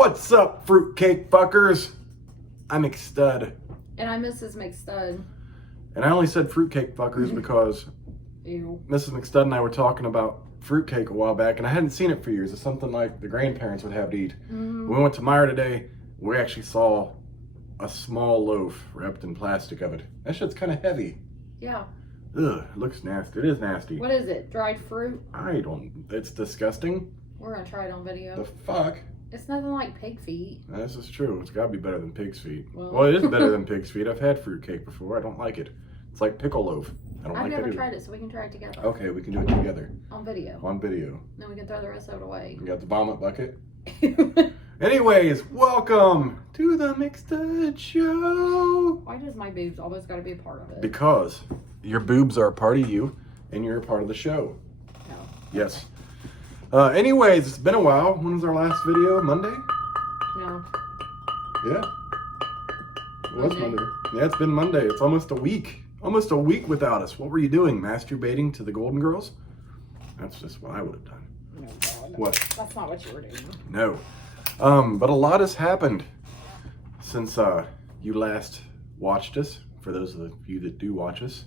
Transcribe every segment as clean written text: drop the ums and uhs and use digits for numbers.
What's up, fruitcake fuckers? I'm McStud. And I'm Mrs. McStud. And I only said fruitcake fuckers because Ew. Mrs. McStud and I were talking about fruitcake a while back, and I hadn't seen it for years. It's something like the grandparents would have to eat. Mm-hmm. We went to Meijer today. We actually saw a small loaf wrapped in plastic of it. That shit's kind of heavy. Yeah. Ugh, it looks nasty. It is nasty. What is it? Dried fruit? I don't. It's disgusting. We're gonna try it on video. The fuck? It's nothing like pig feet. This is true. It's got to be better than pig's feet. Well, It is better than pig's feet. I've had fruitcake before. I don't like it. It's like pickle loaf. I don't I've like that never either. tried it, so we can try it together. Okay, we can do it together. On video. On video. Then we can throw the rest of it away. We got the vomit bucket. Anyways, welcome to the McStud Show. Why does my boobs always gotta be a part of it? Because your boobs are a part of you, and you're a part of the show. No. Yes. Anyways, it's been a while. When was our last video? Monday? No. Yeah. It was Monday. Yeah, it's been Monday. It's almost a week. Almost a week without us. What were you doing? Masturbating to the Golden Girls? That's just what I would have done. No, God. What? That's not what you were doing. No. But a lot has happened since you last watched us, for those of you that do watch us.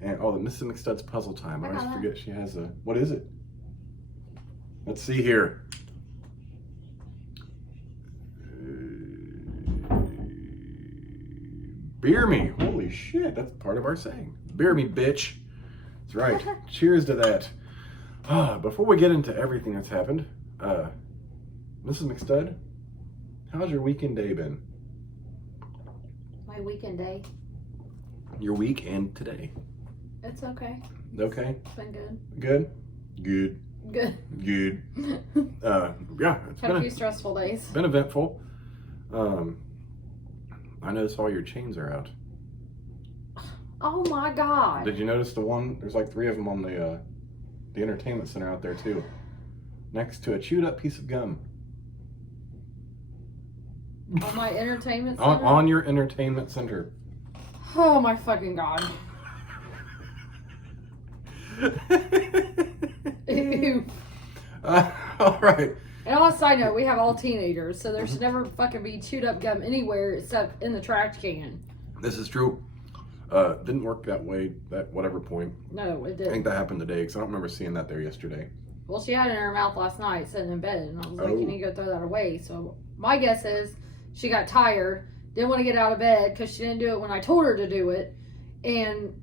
And the Mrs. McStud's puzzle time. I always forget she has a... What is it? Let's see here. Beer me. Holy shit, that's part of our saying. Beer me, bitch. That's right. Cheers to that. Before we get into everything that's happened, Mrs. McStud, how's your weekend day been? My weekend day? Your week and today. It's okay. Okay. It's been good. Good? Good. Good. Good. Yeah, it's Had a few stressful days. been eventful. I noticed all your chains are out. Oh my God. Did you notice the one? There's like 3 of them on the entertainment center out there too, next to a chewed up piece of gum. On my entertainment center? On your entertainment center. Oh my fucking God. Ew. All right. And on a side note, we have all teenagers, so there should never fucking be chewed up gum anywhere except in the trash can. This is true. Didn't work that way at whatever point. No, it I didn't. think that happened today because I don't remember seeing that there yesterday. Well, she had it in her mouth last night sitting in bed, and I was like, Oh. you need to go throw that away. So my guess is she got tired, didn't want to get out of bed because she didn't do it when I told her to do it. And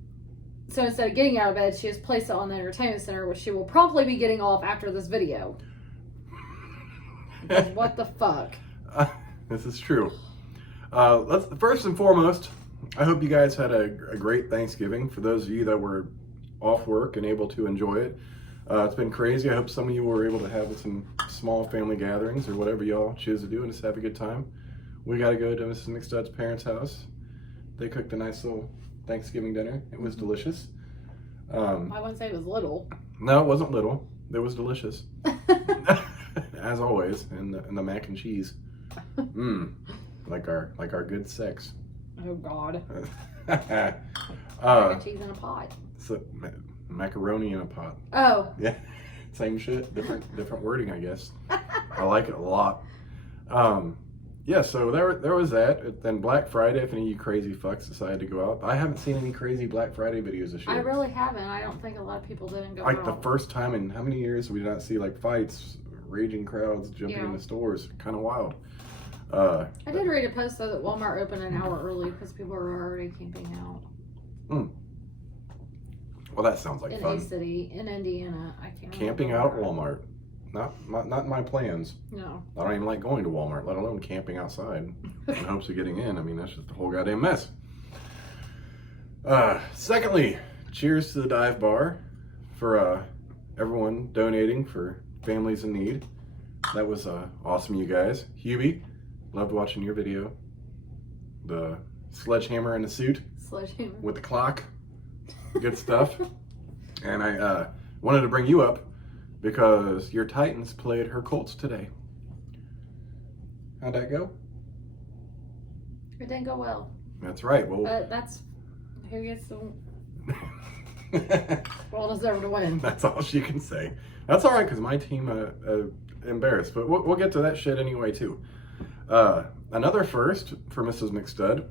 so instead of getting out of bed, she just placed it on the entertainment center, which she will probably be getting off after this video. Because what the fuck? This is true. Let's first and foremost, I hope you guys had a great Thanksgiving. For those of you that were off work and able to enjoy it, it's been crazy. I hope some of you were able to have some small family gatherings or whatever y'all choose to do and just have a good time. We got to go to Mrs. McStud's parents' house. They cooked a nice little Thanksgiving dinner. It was delicious. I wouldn't say it was little. No, it wasn't little. It was delicious. As always, and the mac and cheese. Like our good sex. Oh God. Mac Mac and cheese in a pot. So, macaroni in a pot. Oh. Yeah, same shit, different wording, I guess. I like it a lot. Yeah, so there was that. Then Black Friday, if any of you crazy fucks decided to go out. I haven't seen any crazy Black Friday videos this year. I really haven't. I don't think a lot of people didn't go Like out. the first time in how many years we did not see like fights, raging crowds jumping Yeah. in the stores. Kind of wild. I did read a post though that Walmart opened an hour early because people were already camping out. Well, that sounds like in fun. a city in Indiana. I can't. Camping out at Walmart. Not my plans. No. I don't even like going to Walmart, let alone camping outside in hopes of getting in. I mean, that's just the whole goddamn mess. Secondly, cheers to the dive bar for everyone donating for families in need. That was awesome, you guys. Hubie, loved watching your video. The sledgehammer in the suit Sledgehammer. with the clock. Good stuff. And I wanted to bring you up because your Titans played her Colts today. How'd that go? It didn't go well. That's right. Well, But that's who gets the well deserved to win. That's all she can say. That's all right because my team embarrassed, but we'll get to that shit anyway too. Another first for Mrs. McStud.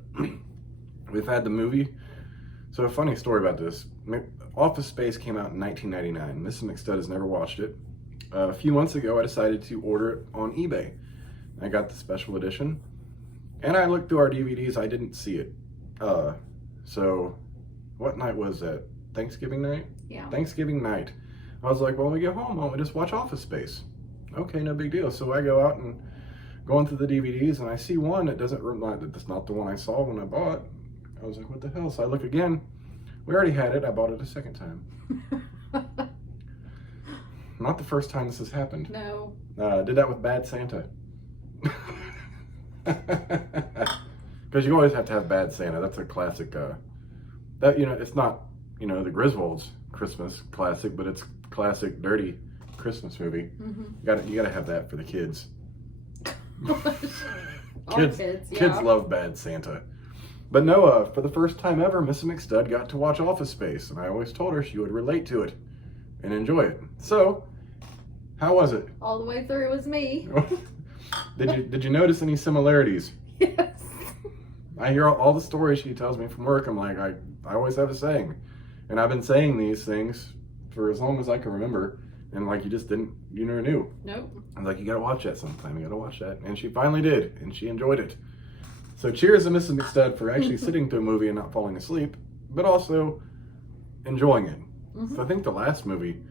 We've had the movie. So a funny story about this. Office Space came out in 1999. Mrs. McStud has never watched it. A few months ago, I decided to order it on eBay. I got the special edition, and I looked through our DVDs. I didn't see it. So what night was that? Thanksgiving night? Yeah. Thanksgiving night. I was like, well, when we get home, why don't we just watch Office Space? Okay, no big deal. So I go out and going through the DVDs, and I see one that that's not the one I saw when I bought. I was like, what the hell? So I look again. We already had it. I bought it a second time. Not the first time this has happened. No. Did that with Bad Santa. Because you always have to have Bad Santa. That's a classic. It's not, the Griswolds Christmas classic, but it's classic dirty Christmas movie. Mm-hmm. You gotta have that for the kids. Kids Love Bad Santa. But no, for the first time ever, Mrs. McStud got to watch Office Space, and I always told her she would relate to it and enjoy it. So, how was it? All the way through it was me. Did you notice any similarities? Yes. I hear all the stories she tells me from work. I'm like, I always have a saying, and I've been saying these things for as long as I can remember. And like you never knew. Nope. I was like, you gotta watch that sometime. You gotta watch that, and she finally did, and she enjoyed it. So cheers to Mrs. McStud for actually sitting through a movie and not falling asleep, but also enjoying it. Mm-hmm. So I think the last movie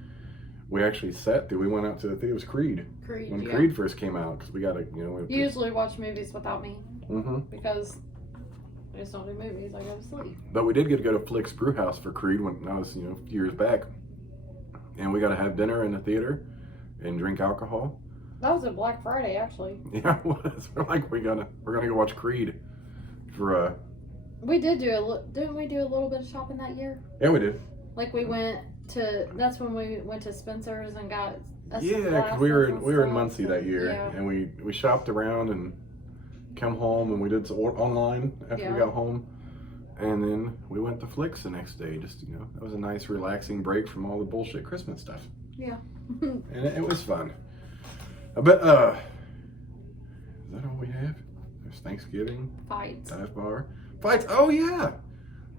we actually sat through, we went out to, I think it was Creed. When Creed first came out, because we got to, You usually watch movies without me. Mm-hmm. Because I just don't do movies, I go to sleep. But we did get to go to Flick's Brew House for Creed when I was, a few years back. And we got to have dinner in the theater and drink alcohol. That was a Black Friday, actually. Yeah, it was. We're like, we're gonna go watch Creed for We did didn't we do a little bit of shopping that year? Yeah, we did. Like that's when we went to Spencer's and got because we were in Muncie that year, and we shopped around and come home, and we did some online after we got home, and then we went to Flick's the next day. Just that was a nice relaxing break from all the bullshit Christmas stuff. Yeah. And it was fun. But is that all we have? There's Thanksgiving. Fights. Dive bar. Fights. Oh yeah,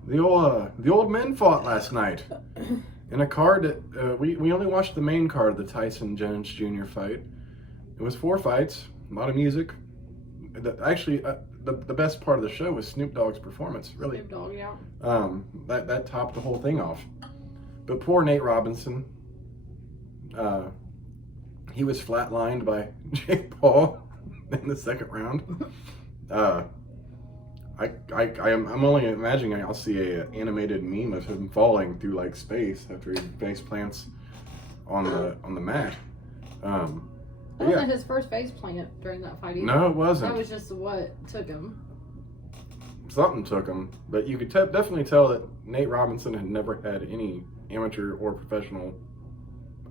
the old men fought last night in a card that we only watched the main card of the Tyson Jones Jr. fight. It was 4 fights, a lot of music. The best part of the show was Snoop Dogg's performance. Really. Snoop Dogg, yeah. That topped the whole thing off. But poor Nate Robinson. He was flatlined by Jake Paul in the second round. I'm only imagining I'll see a animated meme of him falling through like space after he face plants on the mat. That wasn't his first face plant during that fight either. No, it wasn't. That was just what took him. Something took him, but you could definitely tell that Nate Robinson had never had any amateur or professional.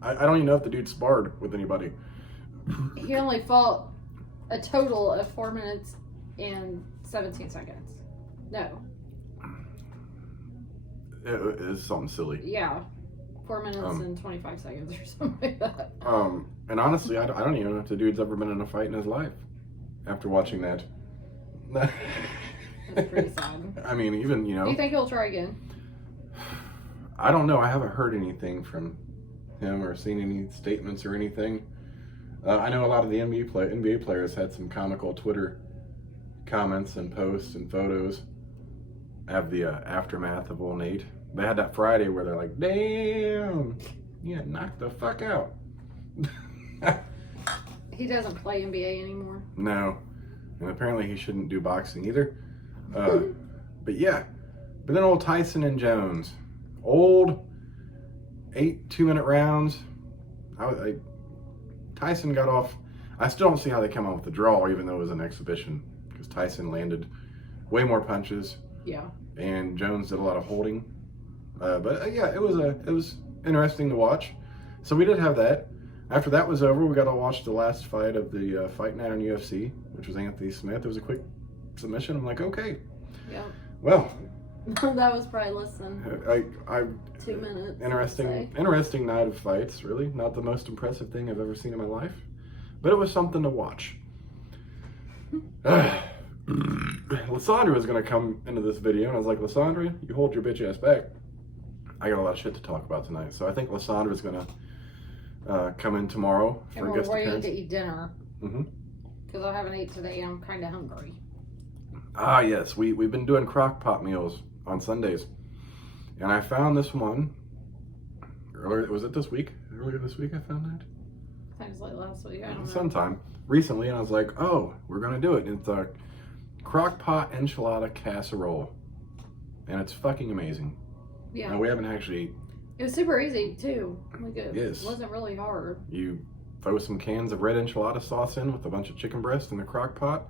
I don't even know if the dude sparred with anybody. He only fought a total of 4 minutes and 17 seconds. No. It is something silly. Yeah. 4 minutes and 25 seconds or something like that. And honestly, I don't even know if the dude's ever been in a fight in his life after watching that. That's pretty sad. I mean, even, Do you think he'll try again? I don't know. I haven't heard anything from him or seen any statements or anything. I know a lot of the NBA players had some comical Twitter comments and posts and photos of the aftermath of old Nate. They had that Friday where they're like, damn, yeah, knock the fuck out. He doesn't play NBA anymore. No. And apparently he shouldn't do boxing either. But yeah. But then old Tyson and Jones. Old 8 2-minute rounds. Tyson got off. I still don't see how they come out with the draw, even though it was an exhibition, because Tyson landed way more punches. Yeah. And Jones did a lot of holding. But yeah, it was interesting to watch. So we did have that. After that was over, we got to watch the last fight of the Fight Night on UFC, which was Anthony Smith. It was a quick submission. I'm like, okay. Yeah. Well. That was probably less than 2 minutes. Interesting night of fights. Really, not the most impressive thing I've ever seen in my life. but it was something to watch. Lysandra was going to come into this video, and I was like, Lysandra, you hold your bitch ass back. I got a lot of shit to talk about tonight, so I think Lysandra is going to come in tomorrow for a guest appearance. We're ready to eat dinner. Mm-hmm. Because I haven't eaten today, and I'm kind of hungry. Ah, yes, we've been doing crock pot meals on Sundays, and I found this one earlier. Was it this week? Earlier this week, I found that. I think it was like last week. I don't know. Sometime recently, and I was like, oh, we're gonna do it. It's a crock pot enchilada casserole, and it's fucking amazing. Yeah. No, we haven't actually. It was super easy too. Like it Yes. wasn't really hard. You throw some cans of red enchilada sauce in with a bunch of chicken breast in the crock pot,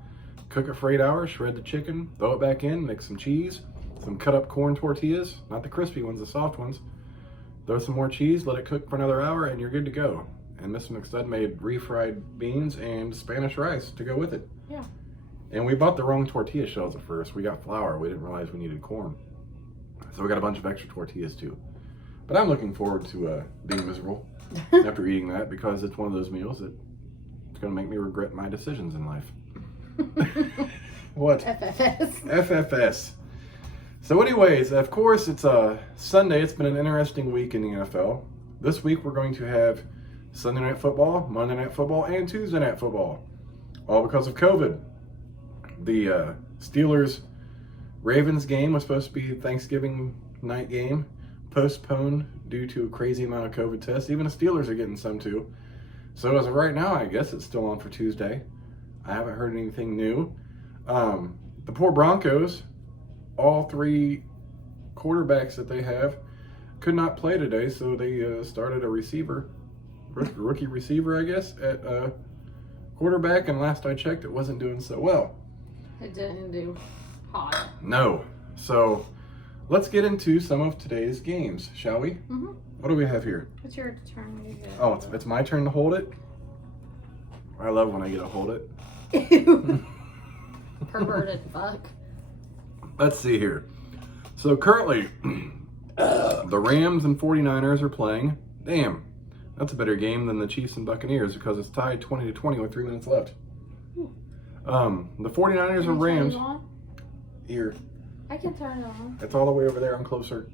cook it for 8 hours, shred the chicken, throw it back in, mix some cheese, some cut up corn tortillas, not the crispy ones, the soft ones. Throw some more cheese, let it cook for another hour, and you're good to go. And Miss McStud made refried beans and Spanish rice to go with it. Yeah. And we bought the wrong tortilla shells at first. We got flour. We didn't realize we needed corn. So we got a bunch of extra tortillas too. But I'm looking forward to being miserable after eating that, because it's one of those meals that it's going to make me regret my decisions in life. What? FFS. FFS. So anyways, of course, it's Sunday. It's been an interesting week in the NFL. This week we're going to have Sunday Night Football, Monday Night Football, and Tuesday Night Football. All because of COVID. The Steelers-Ravens game was supposed to be a Thanksgiving night game. Postponed due to a crazy amount of COVID tests. Even the Steelers are getting some too. So as of right now, I guess it's still on for Tuesday. I haven't heard anything new. The poor Broncos, all 3 quarterbacks that they have, could not play today, so they started a rookie receiver, I guess, at quarterback, and last I checked, it wasn't doing so well. It didn't do hot. No. So let's get into some of today's games, shall we? Mm-hmm. What do we have here? It's your turn. Oh, it's my turn to hold it? I love when I get to hold it. Ew. Perverted fuck. Let's see here. So currently, the Rams and 49ers are playing. Damn, that's a better game than the Chiefs and Buccaneers, because it's tied 20-20 with 3 minutes left. The 49ers and Rams. Here. I can turn it on. It's all the way over there. I'm closer.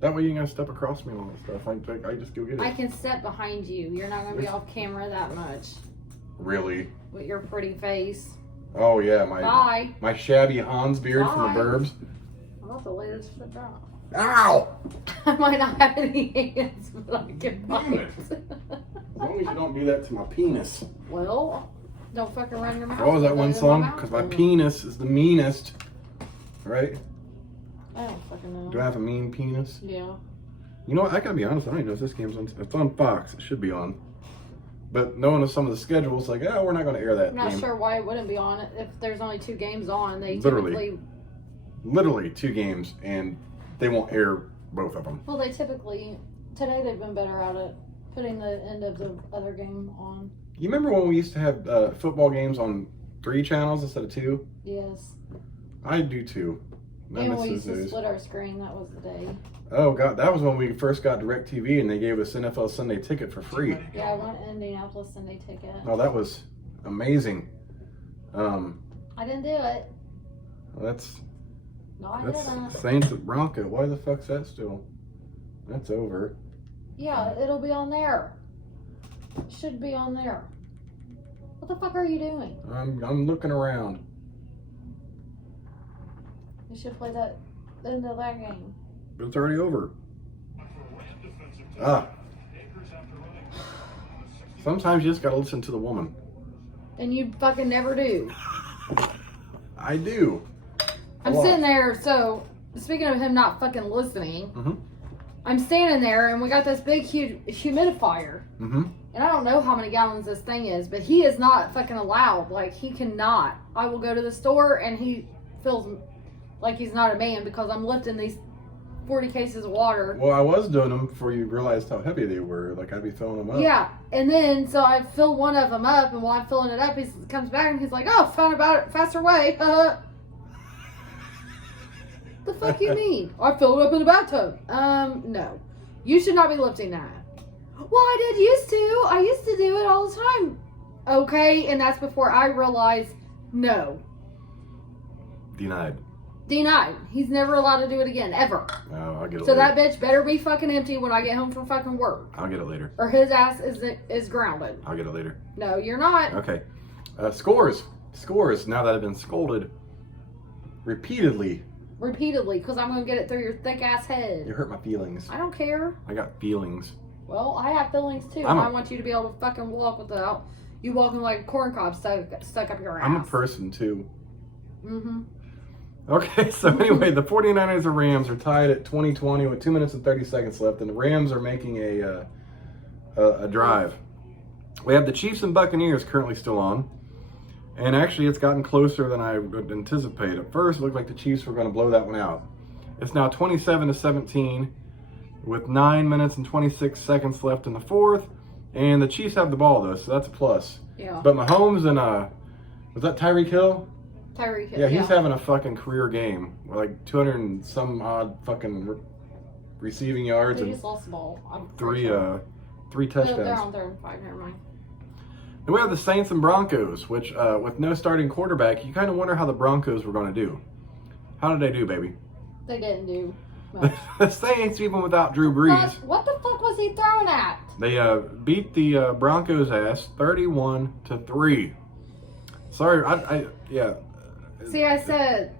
That way you ain't gonna step across me and all that stuff. I just go get it. I can step behind you. You're not gonna be off camera that much. Really? With your pretty face. Oh yeah, Bye. my shabby Hans beard from the Burbs. I'm about to lay this shit down. Ow! I might not have any hands, but I can Damn it. fight. As long as you don't do that to my penis. Well, don't fucking run your mouth. What was that one song? Because Because my penis is the meanest. Right? I don't fucking know. Do I have a mean penis? Yeah. You know what? I gotta be honest. I don't even know if this game's on. It's on Fox. It should be on. But knowing some of the schedules, like, we're not gonna air that I'm not game. sure why it wouldn't be on. If there's only 2 games on, they Literally 2 games, and they won't air both of them. Well, they typically, today they've been better at it, putting the end of the other game on. You remember when we used to have football games on 3 channels instead of 2? Yes. I do too. I And miss we those used to days. split our screen, that was the day. Oh god, that was when we first got DirecTV and they gave us NFL Sunday Ticket for free. Yeah, I went to Indianapolis Sunday Ticket. Oh, that was amazing. I didn't do it. That's No, I That's didn't. Saints at Bronco. Why the fuck's that still? That's over. Yeah, it'll be on there. It should be on there. What the fuck are you doing? I'm looking around. You should play that end of that game. But it's already over. Ah. Sometimes you just gotta listen to the woman. And you fucking never do. I do. I'm sitting there, so speaking of him not fucking listening, Mm-hmm. I'm standing there and we got this big humidifier. Mm-hmm. And I don't know how many gallons this thing is, but he is not fucking allowed. Like, he cannot. I will go to the store and he feels like he's not a man because I'm lifting these 40 cases of water. Well, I was doing them before you realized how heavy they were. Like, I'd be filling them up. Yeah, and then, so I fill one of them up, and while I'm filling it up, he comes back and he's like, oh, found about it faster way. The fuck you mean? I filled it up in the bathtub. No. You should not be lifting that. Well, I used to do it all the time. Okay, and that's before I realized, no. Denied. He's never allowed to do it again, ever. Oh, I'll get it So later. that bitch better be fucking empty when I get home from fucking work. I'll get it later. Or his ass is grounded. I'll get it later. No, you're not. Okay. Scores. Now that I've been scolded repeatedly. Because I'm going to get it through your thick ass head. You hurt my feelings. I don't care. I got feelings. Well, I have feelings too. I want you to be able to fucking walk without you walking like a corn cob stuck up your ass. I'm a person too. Mm-hmm. Okay, so anyway, the 49ers and Rams are tied at 20-20 with 2 minutes and 30 seconds left, and the Rams are making a drive. We have the Chiefs and Buccaneers currently still on, and actually it's gotten closer than I would anticipate. At first, it looked like the Chiefs were going to blow that one out. It's now 27-17 with 9 minutes and 26 seconds left in the fourth, and the Chiefs have the ball though, so that's a plus. Yeah. But Mahomes and was that Tyreek Hill? Tyreek Hill. Yeah, he's having a fucking career game with like 200 and some odd fucking receiving yards They and just lost the ball. three They're touchdowns. on 3rd and 5. Never mind. Then we have the Saints and Broncos, which with no starting quarterback, you kind of wonder how the Broncos were going to do. How did they do, baby? They didn't do much. The Saints, even without Drew Brees, What the fuck was he throwing at? they beat the Broncos' ass 31-3. Sorry, yeah. See, I said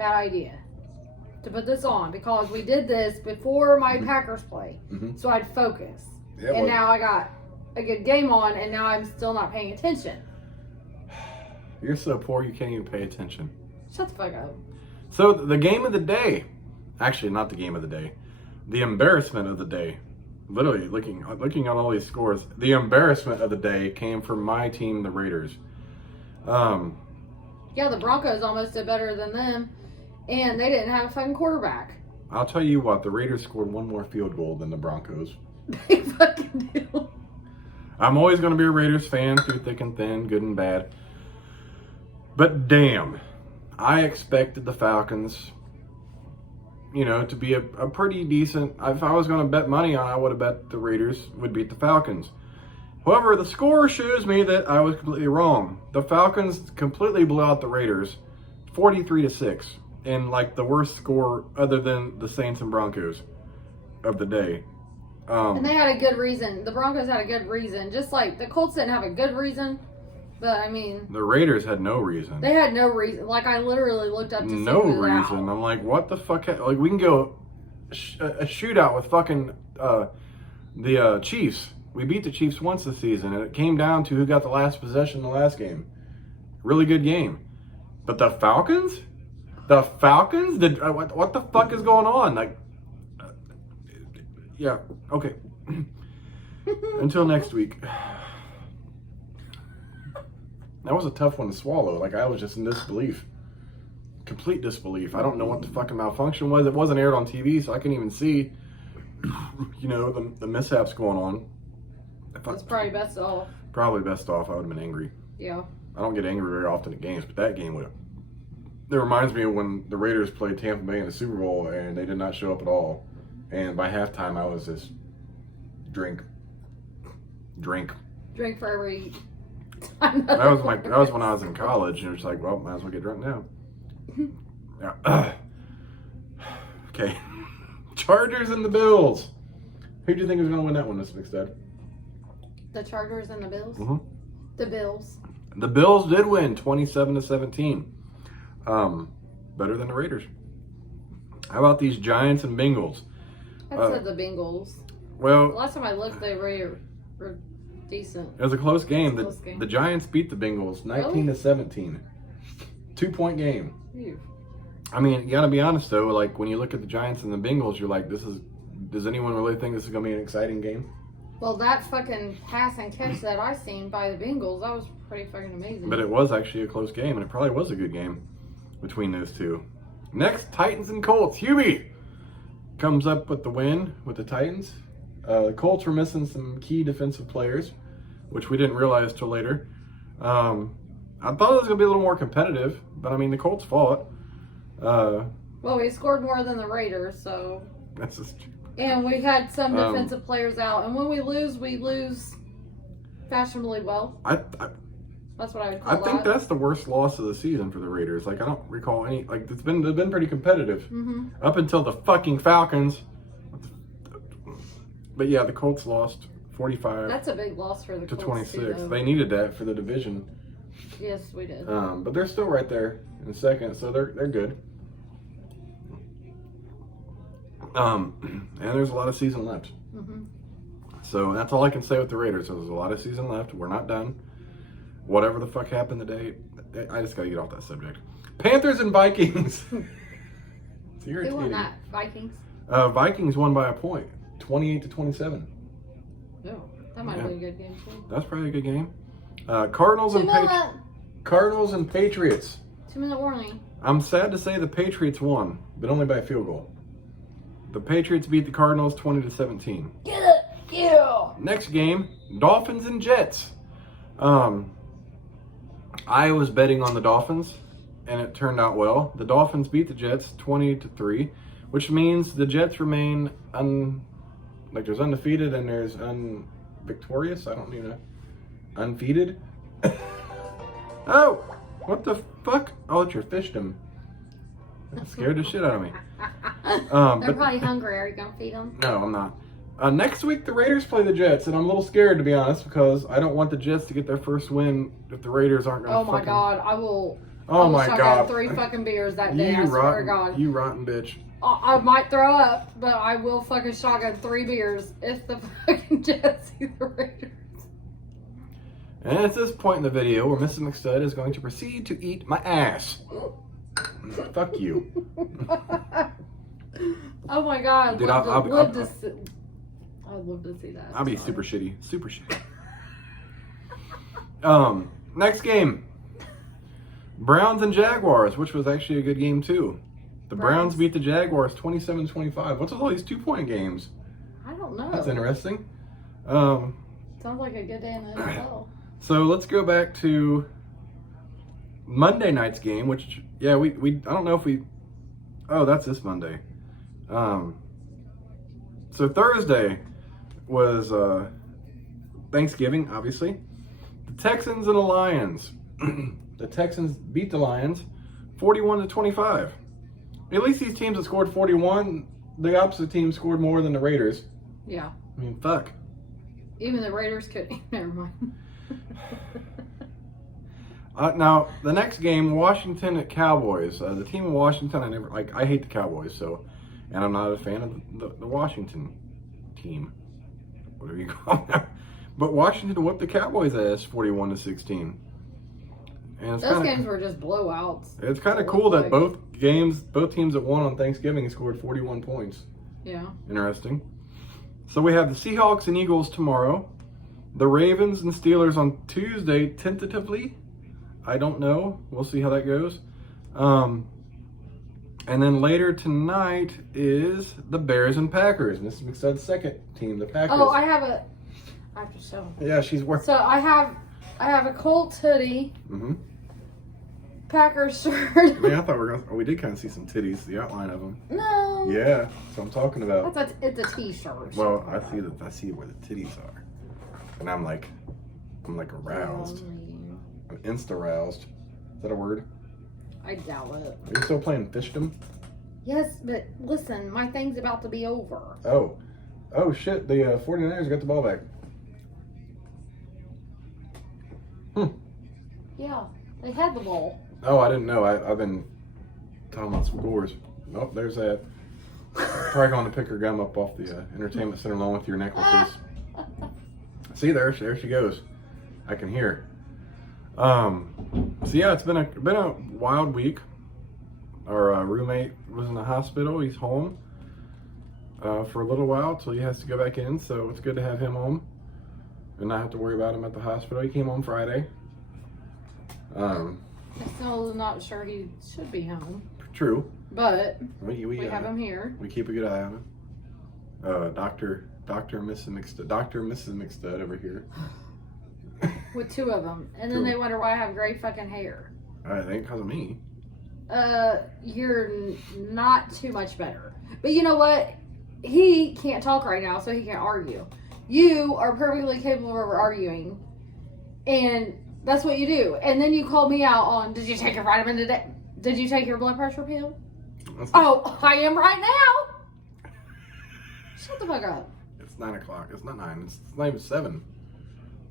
bad idea to put this on because we did this before my Packers play, so I'd focus. Yeah, and now I got a good game on, and now I'm still not paying attention. You're so poor you can't even pay attention. Shut the fuck up. So the game of the day, actually not the game of the day, the embarrassment of the day. Literally looking at all these scores, the embarrassment of the day came from my team, the Raiders. Yeah, the Broncos almost did better than them, and they didn't have a fucking quarterback. I'll tell you what, the Raiders scored one more field goal than the Broncos. They fucking do. I'm always going to be a Raiders fan through thick and thin, good and bad. But damn, I expected the Falcons, to be a pretty decent. If I was going to bet money on, I would have bet the Raiders would beat the Falcons. However, the score shows me that I was completely wrong. The Falcons completely blew out the Raiders, 43-6, in like the worst score other than the Saints and Broncos of the day. And they had a good reason. The Broncos had a good reason, just like the Colts didn't have a good reason. But I mean, the Raiders had no reason. They had no reason. Like I literally looked up to see no who was reason. out. I'm like, what the fuck? Like we can go a shootout with fucking the Chiefs. We beat the Chiefs once this season, and it came down to who got the last possession in the last game. Really good game. But the Falcons, did what the fuck is going on? Like, yeah, okay. Until next week. That was a tough one to swallow. Like, I was just in disbelief. Complete disbelief. I don't know what the fucking malfunction was. It wasn't aired on TV, so I couldn't even see, the mishaps going on. It's probably best off. Probably best off. I would have been angry. Yeah. I don't get angry very often at games, but that game would have. It reminds me of when the Raiders played Tampa Bay in the Super Bowl, and they did not show up at all. And by halftime, I was just drink for every time. That was when I was in college, and it was like, well, might as well get drunk now. Yeah. Okay. Chargers and the Bills. Who do you think is going to win that one, Miss McStud? The Chargers and the Bills. Mm-hmm. The Bills. The Bills did win 27-17. Better than the Raiders. How about these Giants and Bengals? I said the Bengals. Well, last time I looked, they were decent. It was a close game. Game. The Giants beat the Bengals 19-17. 2-point game. Ew. I mean, you got to be honest though. Like when you look at the Giants and the Bengals, you're like, does anyone really think this is going to be an exciting game? Well, that fucking pass and catch that I seen by the Bengals, that was pretty fucking amazing. But it was actually a close game, and it probably was a good game between those two. Next, Titans and Colts. Hubie comes up with the win with the Titans. The Colts were missing some key defensive players, which we didn't realize till later. I thought it was going to be a little more competitive, but I mean, the Colts fought. Well, we scored more than the Raiders, so. That's just. And we had some defensive players out. And when we lose fashionably well. That's what I would call I think that's the worst loss of the season for the Raiders. Like, I don't recall any. Like, they've been pretty competitive up until the fucking Falcons. But yeah, the Colts lost 45. That's a big loss for the to Colts 26. They needed that for the division. Yes, we did. But they're still right there in second, so they're good. And there's a lot of season left. So that's all I can say with the Raiders. There's a lot of season left. We're not done. Whatever the fuck happened today, I just gotta get off that subject. Panthers and Vikings. It's irritating. Who won that? Vikings? Vikings won by a point, 28-27. Oh, that might have been a good game too. That's probably a good game. Cardinals and Patriots. 2-minute warning. I'm sad to say the Patriots won, but only by a field goal. The Patriots beat the Cardinals 20-17. Get it! Yeah. Next game, Dolphins and Jets. I was betting on the Dolphins, and it turned out well. The Dolphins beat the Jets 20-3, which means the Jets remain there's undefeated and there's victorious. I don't even know. Undefeated. Oh, what the fuck? Oh, it's your fishdom. That scared the shit out of me. They're probably hungry. Are you gonna feed them? No, I'm not. Next week, the Raiders play the Jets, and I'm a little scared, to be honest, because I don't want the Jets to get their first win if the Raiders aren't going to my God. I will my God. 3 fucking beers that day, I swear to God. You rotten bitch. I might throw up, but I will fucking shotgun 3 beers if the fucking Jets see the Raiders. And at this point in the video, where Mrs. McStud is going to proceed to eat my ass. Fuck you. Oh my God. Dude, I'd love to see that. I'll be super shitty. Super shitty. Next game. Browns and Jaguars, which was actually a good game too. The Browns beat the Jaguars 27-25. What's with all these 2-point games? I don't know. That's interesting. Sounds like a good day in the NFL. So let's go back to Monday night's game, which, yeah, we I don't know if we... Oh, that's this Monday. So Thursday was Thanksgiving, obviously. The Texans and the Lions. The Texans beat the Lions 41-25. At least these teams that scored 41, the opposite team scored more than the Raiders. Yeah. I mean, fuck. Even the Raiders couldn't. Never mind. Now, the next game, Washington at Cowboys. The team in Washington, I hate the Cowboys, and I'm not a fan of the Washington team, whatever you call them. But Washington whipped the Cowboys' ass 41-16. And those games were just blowouts. It's kind of cool that both teams that won on Thanksgiving scored 41 points. Yeah. Interesting. So we have the Seahawks and Eagles tomorrow. The Ravens and Steelers on Tuesday, tentatively. I don't know. We'll see how that goes. And then later tonight is the Bears and Packers. Mrs. McStud's second team, the Packers. Oh, I have to show. Yeah, she's wearing. So I have a Colts hoodie. Mm-hmm. Packers shirt. Man, I thought we did kind of see some titties, the outline of them. No. Yeah, that's what I'm talking about. It's a t-shirt. Well, I see where the titties are, and I'm like aroused. I'm insta-roused. Is that a word? I doubt it. Are you still playing fishdom? Yes, but listen, my thing's about to be over. Oh shit! The 49ers got the ball back. Yeah, they had the ball. Oh, I didn't know. I've been talking about scores. Oh, there's that. Probably going to pick her gum up off the entertainment center along with your necklaces. See, there she goes. I can hear. So yeah, it's been a wild week. Our roommate was in the hospital. He's home for a little while till he has to go back in. So it's good to have him home and not have to worry about him at the hospital. He came home Friday. I'm still not sure he should be home. True. But we have him here. We keep a good eye on him. Dr. Mrs. McStud over here. With 2 of them. And then they wonder why I have gray fucking hair. I think because of me. you're not too much better. But you know what? He can't talk right now, so he can't argue. You are perfectly capable of arguing, and that's what you do. And then you call me out on, did you take your vitamin today? Did you take your blood pressure pill? Oh, I am right now. Shut the fuck up. It's 9 o'clock. It's not 9. It's not even 7.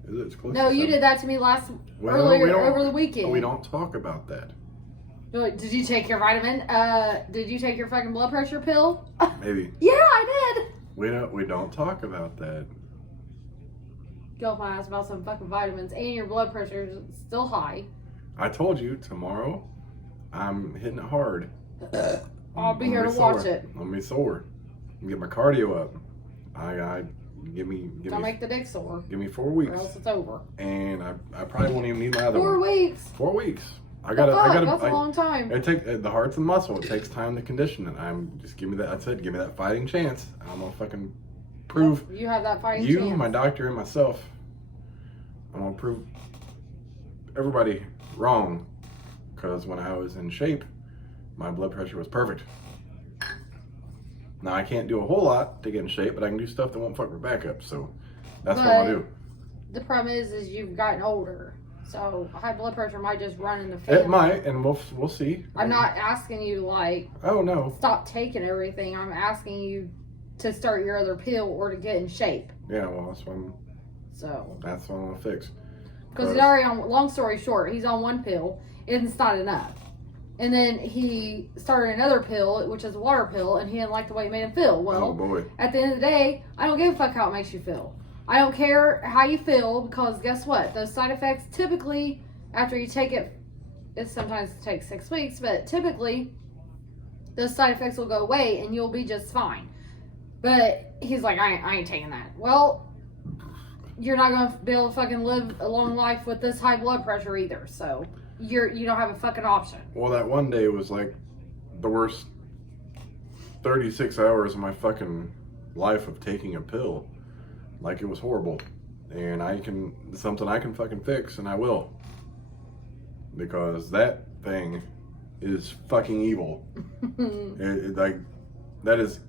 Is it? It's close No, to you 7. did that to me earlier over the weekend. We don't talk about that. You're like, did you take your vitamin? Did you take your fucking blood pressure pill? Maybe. Yeah, I did. We don't talk about that. Get off my ass about some fucking vitamins, and your blood pressure is still high. I told you tomorrow I'm hitting it hard. I'll be here to watch it. I'm gonna be sore. Get my cardio up. Give me. Don't make the dick sore. Give me 4 weeks. Or else it's over. And I probably won't even need my other 4 one. weeks. 4 weeks. That's a long time. The heart's a muscle. It takes time to condition it. Just give me that. I said, give me that fighting chance. I'm gonna fucking prove you have that fighting chance. you, my doctor, and myself. I'm gonna prove everybody wrong. Because when I was in shape, my blood pressure was perfect. Now I can't do a whole lot to get in shape, but I can do stuff that won't fuck my back up. So that's what I'll do. The problem is you've gotten older. So high blood pressure might just run in the family. It might, and we'll see. I'm not asking you to oh no, stop taking everything. I'm asking you to start your other pill or to get in shape. Yeah, well that's what I'm gonna fix. Because he's already on. Long story short, he's on one pill and it's not enough. And then he started another pill, which is a water pill, and he didn't like the way it made him feel. Well, oh boy. At the end of the day, I don't give a fuck how it makes you feel. I don't care how you feel, because guess what? Those side effects typically, after you take it, it sometimes takes 6 weeks, but typically those side effects will go away and you'll be just fine. But he's like, I ain't taking that. Well, you're not going to be able to fucking live a long life with this high blood pressure either. So you don't have a fucking option. Well, that one day was like the worst 36 hours of my fucking life of taking a pill. Like, it was horrible. And something I can fucking fix, and I will. Because that thing is fucking evil. That is,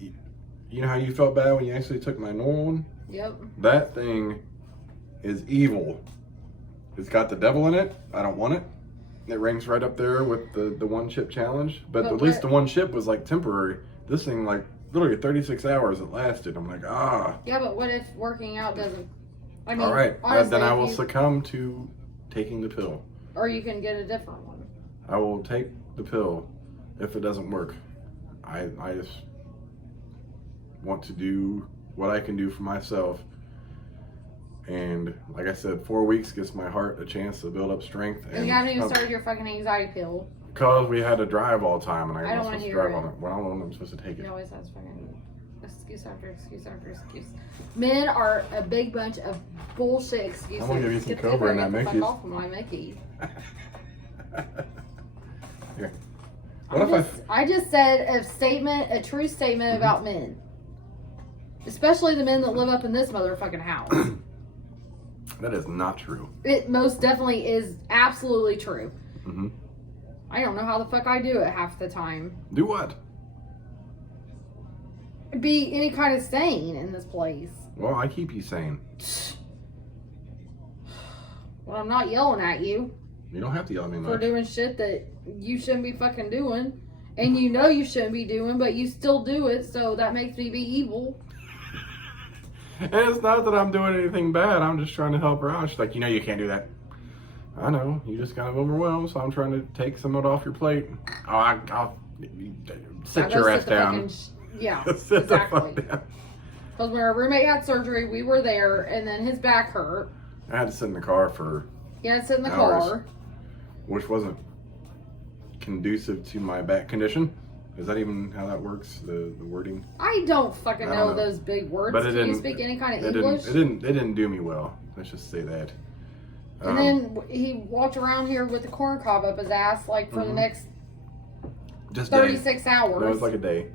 you know how you felt bad when you actually took my normal one? Yep. That thing is evil. It's got the devil in it. I don't want it. It ranks right up there with the one chip challenge. But at least the one chip was like temporary. This thing, like, literally 36 hours it lasted. I'm like, Yeah, but what if working out doesn't? I mean, all right, honestly, then I will succumb to taking the pill. Or you can get a different one. I will take the pill if it doesn't work. I just want to do what I can do for myself. And like I said, 4 weeks gives my heart a chance to build up strength. And you haven't even started your fucking anxiety pill. Because we had to drive all the time, and I don't want to drive on it. Well, I don't know when I'm supposed to take it. He always has fucking excuse after excuse after excuse. Men are a big bunch of bullshit excuses. I'm gonna give you some Cobra and that Mickey's. Fuck off with my Mickey. Here. I just said a true statement about men. Especially the men that live up in this motherfucking house. That is not true. It most definitely is absolutely true. Mm-hmm. I don't know how the fuck I do it half the time. Do what? Be any kind of sane in this place. Well, I keep you sane. Well, I'm not yelling at you. You don't have to yell at me much. For doing shit that you shouldn't be fucking doing. And you know you shouldn't be doing, but you still do it, so that makes me be evil. And it's not that I'm doing anything bad. I'm just trying to help her out. She's like, you can't do that. I know. You just kind of overwhelmed, so I'm trying to take some of it off your plate. Oh, I'll sit your ass down. Yeah, Sit the fuck exactly. down. Because when our roommate had surgery, we were there, and then his back hurt. I had to sit in the car for He had to sit in the hours, car. which wasn't conducive to my back condition. Is that even how that works? The wording? I don't fucking I know don't know. those big words. But it Can you didn't- speak any kind of It English? didn't do me well. Let's just say that. And then he walked around here with the corn cob up his ass like for the next just 36 hours. No, it was like a day.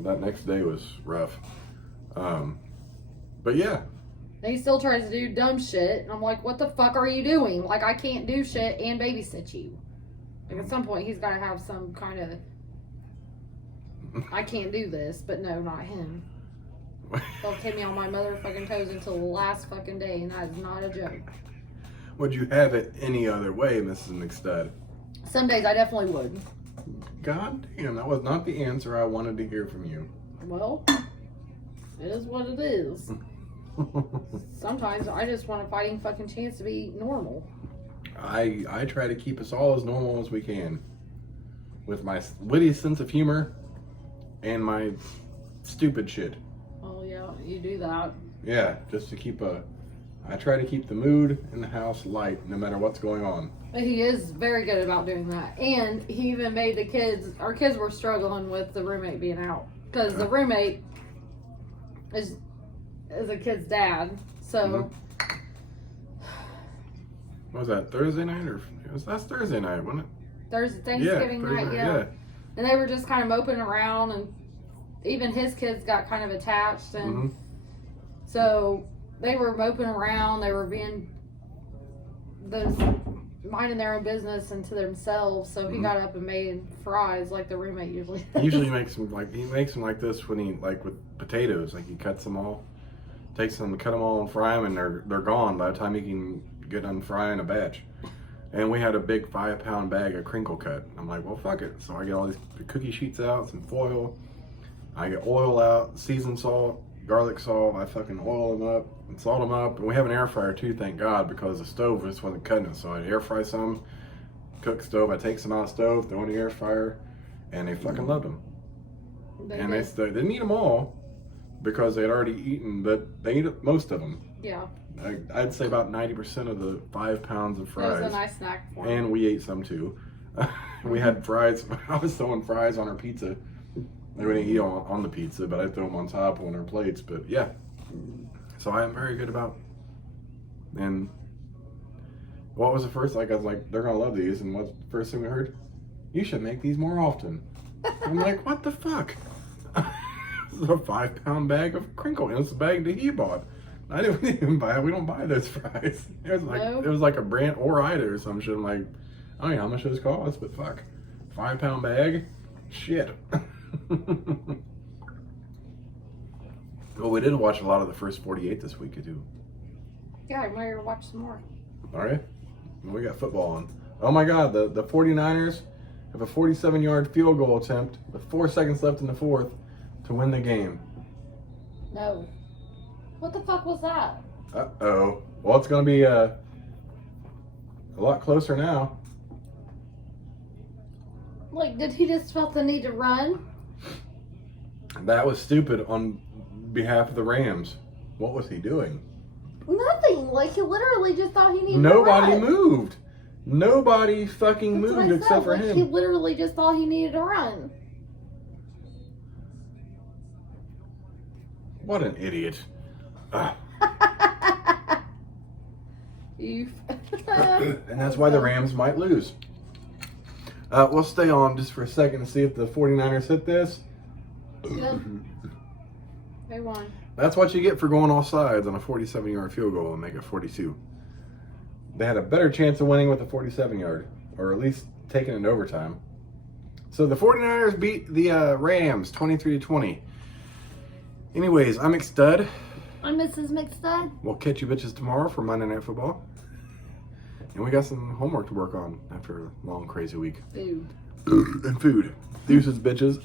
That next day was rough. But yeah. And he still tries to do dumb shit. And I'm like, what the fuck are you doing? Like, I can't do shit and babysit you. Like at some point, he's got to have some kind of. I can't do this, but no, not him. They'll take me on my motherfucking toes until the last fucking day, and that is not a joke. Would you have it any other way, Mrs. McStud? Some days I definitely would. God damn, that was not the answer I wanted to hear from you. Well, it is what it is. Sometimes I just want a fighting fucking chance to be normal. I try to keep us all as normal as we can. With my witty sense of humor and my stupid shit. Oh yeah, you do that. Yeah, just to keep I try to keep the mood in the house light no matter what's going on. He is very good about doing that. And he even made our kids were struggling with the roommate being out. Because the roommate is a kid's dad. So. What was that, Thursday night? That's Thursday night, wasn't it? Thursday, Thanksgiving night, yeah. And they were just kind of moping around, and even his kids got kind of attached. And so they were moping around. They were minding their own business and to themselves. So he got up and made fries like the roommate usually does. He usually makes them like this when he, like with potatoes, like he cuts them all, takes them, cut them all and fry them, and they're gone by the time he can get done frying a batch. And we had a big 5-pound bag of crinkle cut. I'm like, well, fuck it. So I get all these cookie sheets out, some foil. I get oil out, seasoned salt, garlic salt. I fucking oil them up and salt them up. And we have an air fryer too, thank God, because the stove just wasn't cutting it. So I air fry some, cook stove. I take some out of the stove, throw in the air fryer, and they fucking loved them. They didn't eat them all because they had already eaten, but they ate most of them. Yeah. I'd say about 90% of the 5 pounds of fries. It was a nice snack for And we ate some too. We had fries. I was throwing fries on our pizza. They wouldn't eat on the pizza, but I'd throw them on top on our plates. But yeah. So I am very good about. And what was the first? Like, I was like, they're going to love these. And what's the first thing we heard? You should make these more often. I'm like, what the fuck? This is a 5-pound bag of crinkle. And it's a bag that he bought. I didn't even buy it. We don't buy those fries. It was like a brand or Ida or some shit. I'm like, I don't know how much those cost, but fuck. 5-pound bag? Shit. Well, we did watch a lot of the first 48 this week, too. Yeah, I might watch some more. All right. We got football on. Oh my God, the 49ers have a 47-yard field goal attempt with 4 seconds left in the fourth to win the game. No. What the fuck was that? Uh-oh. Well, it's going to be a lot closer now. Like, did he just felt the need to run? That was stupid on behalf of the Rams. What was he doing? Nothing. Like, he literally just thought he needed Nobody to run. moved. Nobody fucking That's moved except for him. He literally just thought he needed to run. What an idiot. And that's why the Rams might lose. We'll stay on just for a second to see if the 49ers hit this. Good. They won. That's what you get for going off sides on a 47-yard field goal and make it 42. They had a better chance of winning with a 47-yard, or at least taking it in overtime. So the 49ers beat the Rams 23-20. Anyways, I'm McStud. I'm Mrs. McStud. We'll catch you bitches tomorrow for Monday Night Football. And we got some homework to work on after a long, crazy week. Food. And food. Deuces, bitches.